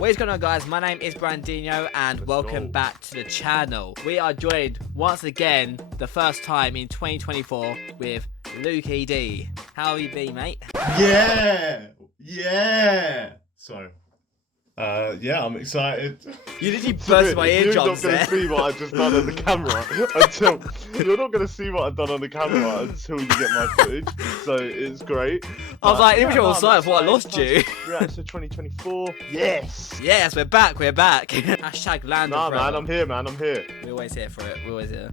What is going on, guys? My name is Brandino and welcome back to the channel. We are joined once again, the first time in 2024, with Lukey D. How you been, mate? Yeah! So, yeah, I'm excited. You literally burst my eardrums there. You're not going to see what I've just done on the camera until... You're not going to see what I've done on the camera until you get my footage, so it's great. I was like, individual side of what I lost you. React to 2024. Yes! Yes, we're back. Hashtag land Nah, of man, forever. I'm here. We're always here for it. We're always here.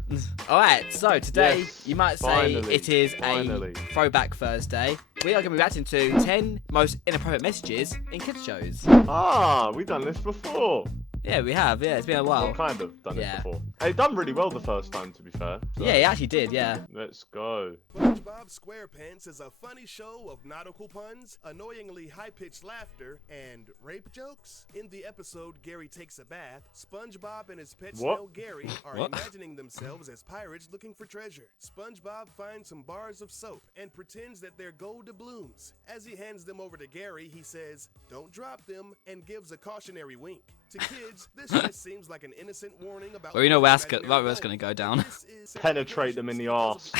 Alright, so today, Yes, you might say finally, it is finally. a Throwback Thursday. We are going to be reacting to 10 most inappropriate messages in kids' shows. Ah, we've done this before. Yeah, we have. Yeah, it's been a while. Well, kind of done Yeah. it before. Hey, done really well the first time, to be fair. So, Yeah, he actually did, yeah. let's go. SpongeBob SquarePants is a funny show of nautical puns, annoyingly high-pitched laughter, and rape jokes. In the episode Gary Takes a Bath, SpongeBob and his pet What? snail Gary are What? imagining themselves as pirates looking for treasure. SpongeBob finds some bars of soap and pretends that they're gold doubloons. As he hands them over to Gary, he says, "Don't drop them," and gives a cautionary wink. To kids, this just seems like an innocent warning about... Well, you know where that's imaginary going to go down. This is Penetrate them in the arse.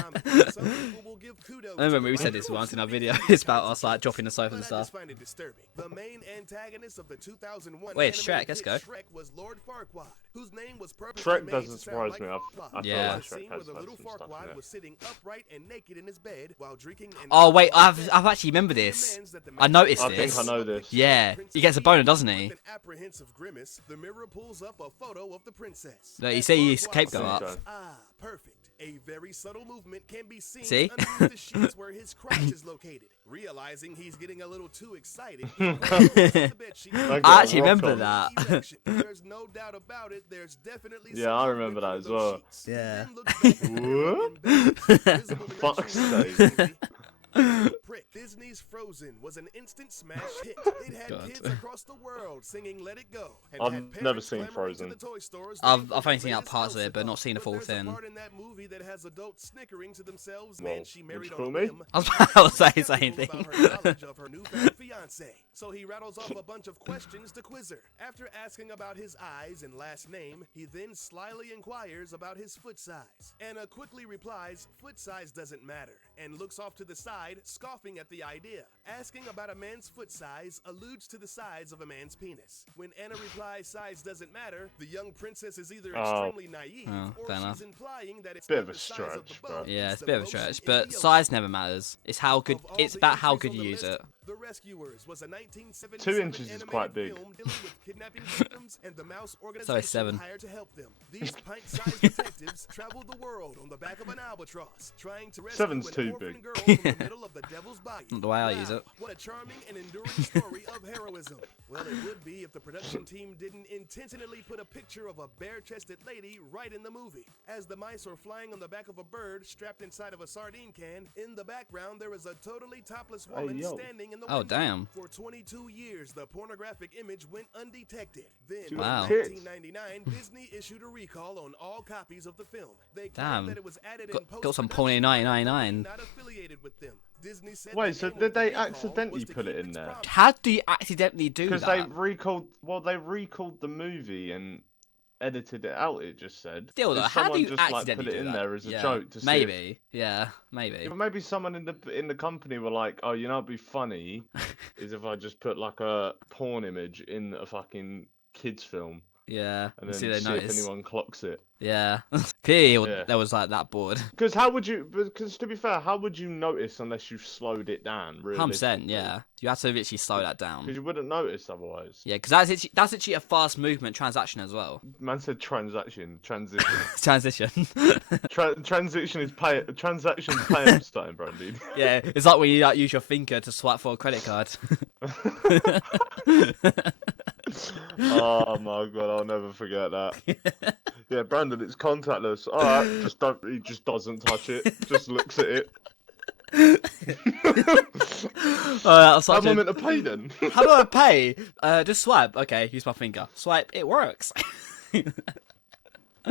Some people will give kudos I remember to we the said this writers once in our of video. these It's about videos, us, like, dropping the soap and but I just stuff. find it disturbing. The main antagonist of the 2001 Wait, it's animated Shrek, let's hit go. Shrek was Lord Farquaad, whose name was purposely Shrek made doesn't to sound surprise me. like I Farquaad. feel Yeah. like The scene Shrek where has the had little some stuff in Farquaad it. was sitting upright and naked in his bed while drinking an Oh, wait, alcohol I've actually remember this. demands that the I noticed I this. think I know this. Yeah, he gets a boner, doesn't he? With an apprehensive grimace, the mirror pulls up a photo of the princess. No, you As see his Farquaad cape go says, up. "Ah, perfect. A very subtle movement can be seen See? underneath the sheets where his crotch is located. Realizing he's getting a little too excited, he crawls to the bedsheet. I I actually rock remember on. that. Erection. There's no doubt about it. There's definitely Yeah, some I movement remember that on as those well. sheets. He Yeah. then looks back at the mirror and begs, visible Fuck's erection sake. maybe. Prick. Disney's Frozen was an instant smash hit. It had God. kids across the world singing "Let It Go." and I've had never parents seen clamoring to Frozen. the toy stores I've looking for only seen the out latest parts of it, Elsa but not doll. seen the full There's a thing. part in that movie that has adults snickering to themselves, Well, "Man, she would married you on call a me? whim." I was about to say the same About thing. her knowledge of her newfound fiance. So he rattles off a bunch of questions to quiz her. After asking about his eyes and last name, he then slyly inquires about his foot size. Anna quickly replies, "Foot size doesn't matter," and looks off to the side, scoffing at the idea. Asking about a man's foot size alludes to the size of a man's penis. When Anna replies size doesn't matter, the young princess is either extremely naive or fair she's enough. implying that it's Bit not of a the size of the stretch, boat, but- Yeah, it's it's a the bit of a motion stretch, in but the size ocean. never matters. It's how good. Of all It's the about how entries good on you the use list, it. The Rescuers was a 1977 2 inches is quite animated big. film dealing with kidnapping victims and the mouse Sorry, organization 7. hired to help them. These pint-sized detectives travel the world on the back of an albatross, trying to rescue 7's an too orphan big. girl from the middle of the devil's bayou. Not the way I use Wow, it. what a charming and enduring story of heroism. Well, it would be if the production team didn't intentionally put a picture of a bare-chested lady right in the movie. As the mice are flying on the back of a bird strapped inside of a sardine can, in the background there is a totally topless woman yo. standing in the Oh, window. damn. For 22 years, the pornographic image went undetected. Then, Wow. in 1999, Disney issued a recall on all copies of the film. They claimed Damn. that it was added Got- in got some porn in post-production by a 1999. company not affiliated with them. Disney said Wait, the so aim did of the they recall accidentally was to put it keep in its there? promise. How do you accidentally do Because they that? recalled the movie and edited it out. It just said. Still though, Did how do someone you just like accidentally put it do in that? there as a Yeah, joke to see? maybe. Yeah, maybe. Yeah, but maybe someone in the company were like, "Oh, you know, it'd be funny is if I just put like a porn image in a fucking kids film Yeah. and See, then they see if notice. anyone clocks it." Yeah. Clearly, Yeah. there was like that bored. Because how would you? Because to be fair, how would you notice unless you slowed it down? 100%. Yeah. You have to literally slow that down. Because you wouldn't notice otherwise. Yeah, because that's actually a fast movement transaction as well. Man said transition. Transition. Transition is pay. Transactions pay time, Brandy. Yeah, it's like when you like use your finger to swipe for a credit card. Oh my god, I'll never forget that. Yeah, Brandon, it's contactless. Alright, he just doesn't touch it. Just looks at it. Oh, that's How such am I a... meant to pay then? How do I pay? Just swipe. Okay, use my finger. Swipe. It works. Oh,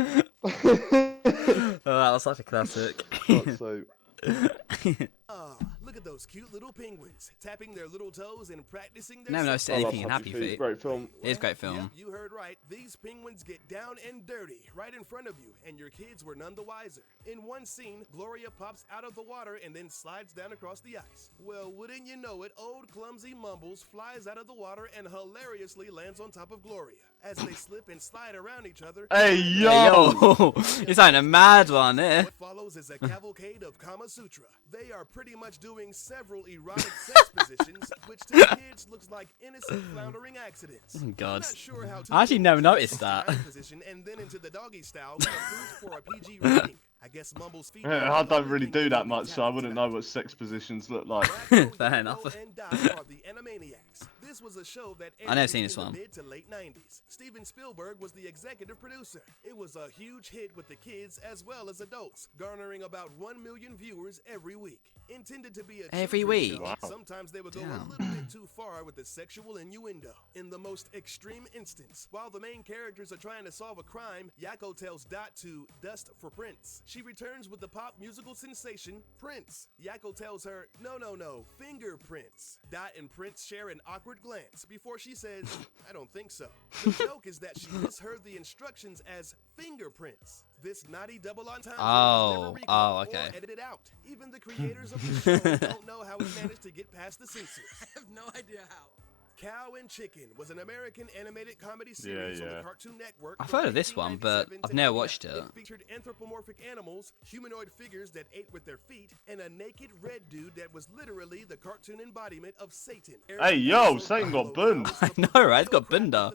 that was such a classic. So Look Look at those cute little penguins tapping their little toes and practicing their. Never noticed I love anything in Happy Feet. Great film. It is a great film. Yep, you heard right. These penguins get down and dirty right in front of you, and your kids were none the wiser. In one scene, Gloria pops out of the water and then slides down across the ice. Well, wouldn't you know it, old clumsy Mumbles flies out of the water and hilariously lands on top of Gloria. As they slip and slide around each other. Hey, Hey, yo! yo, it's like a mad one, eh? What follows is a cavalcade of Kama Sutra. They are pretty much doing several erotic sex positions, which to kids looks like innocent floundering accidents. Oh, God. I'm not sure how I actually never noticed to that. position and then into the doggy style got approved for a PG rating. I guess Mumbles feet. I don't really do that much, so I wouldn't know what sex positions look like. Fair enough. This was a show that I never aired seen in this the one. mid to late 90s. Steven Spielberg was the executive producer. It was a huge hit with the kids as well as adults, garnering about 1 million viewers every week. Intended to be a Every children's week? show, Wow. sometimes they would go Damn. a little bit too far with the sexual innuendo. In the most extreme instance, while the main characters are trying to solve a crime, Yakko tells Dot to dust for Prince. She returns with the pop musical sensation, Prince. Yakko tells her, no, fingerprints. Dot and Prince share an awkward glance before she says, I don't think so. The joke is that she misheard the instructions as fingerprints. This naughty double entendre was never recalled okay. or edited out. Even the creators of the show don't know how it managed to get past the censors. I have no idea how. Cow and Chicken was an American animated comedy series on the Cartoon Network. I've from heard of this one, but 1997 I've to never 99. watched it. It featured anthropomorphic animals, humanoid figures that ate with their feet, and a naked red dude that was literally the cartoon embodiment of Satan. Hey, yo, Satan got bunned. I know, right? It's got bunda.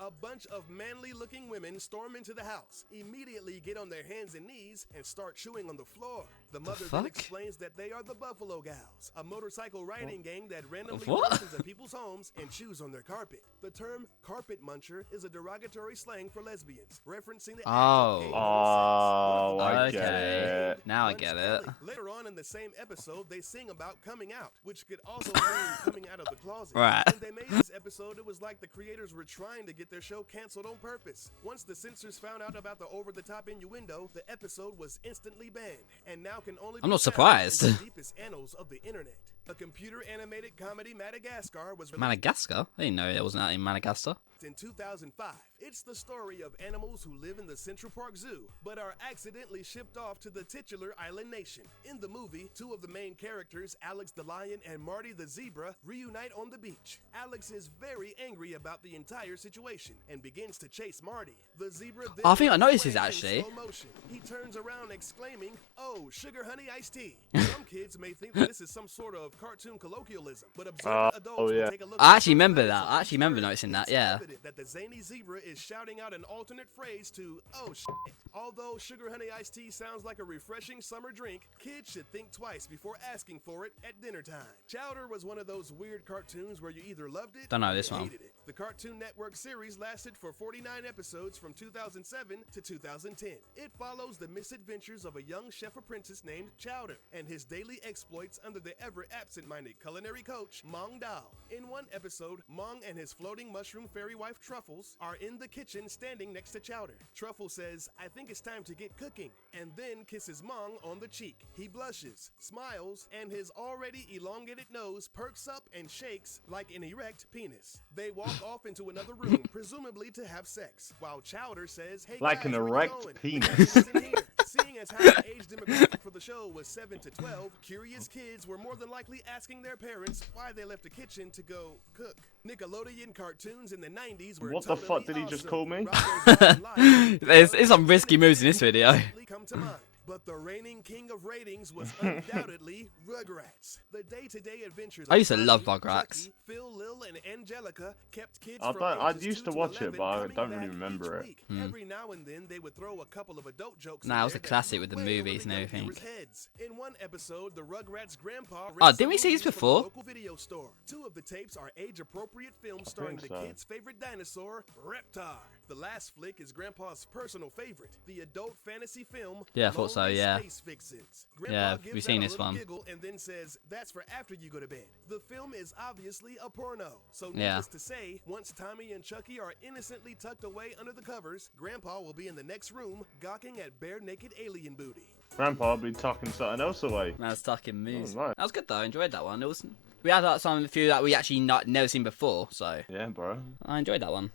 A bunch of manly-looking women storm into the house, immediately get on their hands and knees, and start chewing on the floor. The mother then fuck? explains that they are the Buffalo Gals, a motorcycle riding gang that randomly What? breaks into people's homes and chews on their carpet. The term carpet muncher is a derogatory slang for lesbians, referencing the act of gay Oh, oral I sex. get it. Now I Punch get it. Kelly. Later on in the same episode, they sing about coming out, which could also mean coming out of the closet. Right. When they made this episode, it was like the creators were trying to get their show canceled on purpose. Once the censors found out about the over-the-top innuendo, the episode was instantly banned, and now can only I'm be not found surprised. in the deepest annals of the internet. A computer-animated comedy, Madagascar, was released Madagascar? I didn't know it wasn't out in Madagascar. in 2005. It's the story of animals who live in the Central Park Zoo, but are accidentally shipped off to the titular island nation. In the movie, two of the main characters, Alex the lion and Marty the zebra, reunite on the beach. Alex is very angry about the entire situation and begins to chase Marty. The zebra then I think I noticed runs this, away in actually. slow motion. He turns around exclaiming, "Oh, sugar honey iced tea." Some kids may think that this is some sort of cartoon colloquialism, but observant adults will yeah. take a look I at actually the remember letters that. of I each actually remember word. noticing that, It's yeah. evident that the zany zebra is shouting out an alternate phrase to "oh shit." Although sugar honey iced tea sounds like a refreshing summer drink, kids should think twice before asking for it at dinner time. Chowder was one of those weird cartoons where you either loved it Don't know or this you one. hated it. The Cartoon Network series lasted for 49 episodes from 2007 to 2010. It follows the misadventures of a young chef apprentice named Chowder and his daily exploits under the ever absent-minded culinary coach Mong Dao. In one episode, Mong and his floating mushroom fairy wife Truffles are in the kitchen standing next to Chowder. Truffle says, "I think it's time to get cooking," and then kisses Mong on the cheek. He blushes, smiles, and his already elongated nose perks up and shakes like an erect penis. They walk off into another room, presumably to have sex, while Chowder says, "Hey Like guys, an where you erect going? penis. Nothing in here." Seeing as how the age demographic for the show was 7 to 12, curious kids were more than likely asking their parents why they left the kitchen to go cook. Nickelodeon cartoons in the 90s were What the totally fuck did he just awesome. call me? Rocko's Modern Life, There's some risky moves in this video. come to mind. But the reigning king of ratings was undoubtedly Rugrats. The day-to-day adventures I used to of love Bonnie, Rugrats. Chucky, Phil, Lil, and Angelica kept kids I from don't- I ages used 2 to watch it, 11 but I coming don't really back remember each it. week. Every now and then they would throw a couple of adult jokes. Nah, in it was there a that classic flew with the way over movies the and young everything. viewers' heads. In one episode, the Rugrats' grandpa Oh, rented didn't we some see this movies from before? a local video store. Two of the tapes are age-appropriate films starring the think so. kids' favorite dinosaur, Reptar. The last flick is Grandpa's personal favorite, the adult fantasy film. Yeah, I thought so, Lonely yeah. Space Vixens. Grandpa Yeah, gives we've out seen a this little one. Giggle and then says, "That's for after you go to bed." The film is obviously a porno, so Yeah. needless to say, once Tommy and Chucky are innocently tucked away under the covers, Grandpa will be in the next room gawking at bare naked alien booty. Grandpa would be tucking something else away. Man, stuck in moves. Oh, nice. That was good though. I enjoyed that one. It was. We had like, some few that we actually never seen before, so Yeah, bro. I enjoyed that one.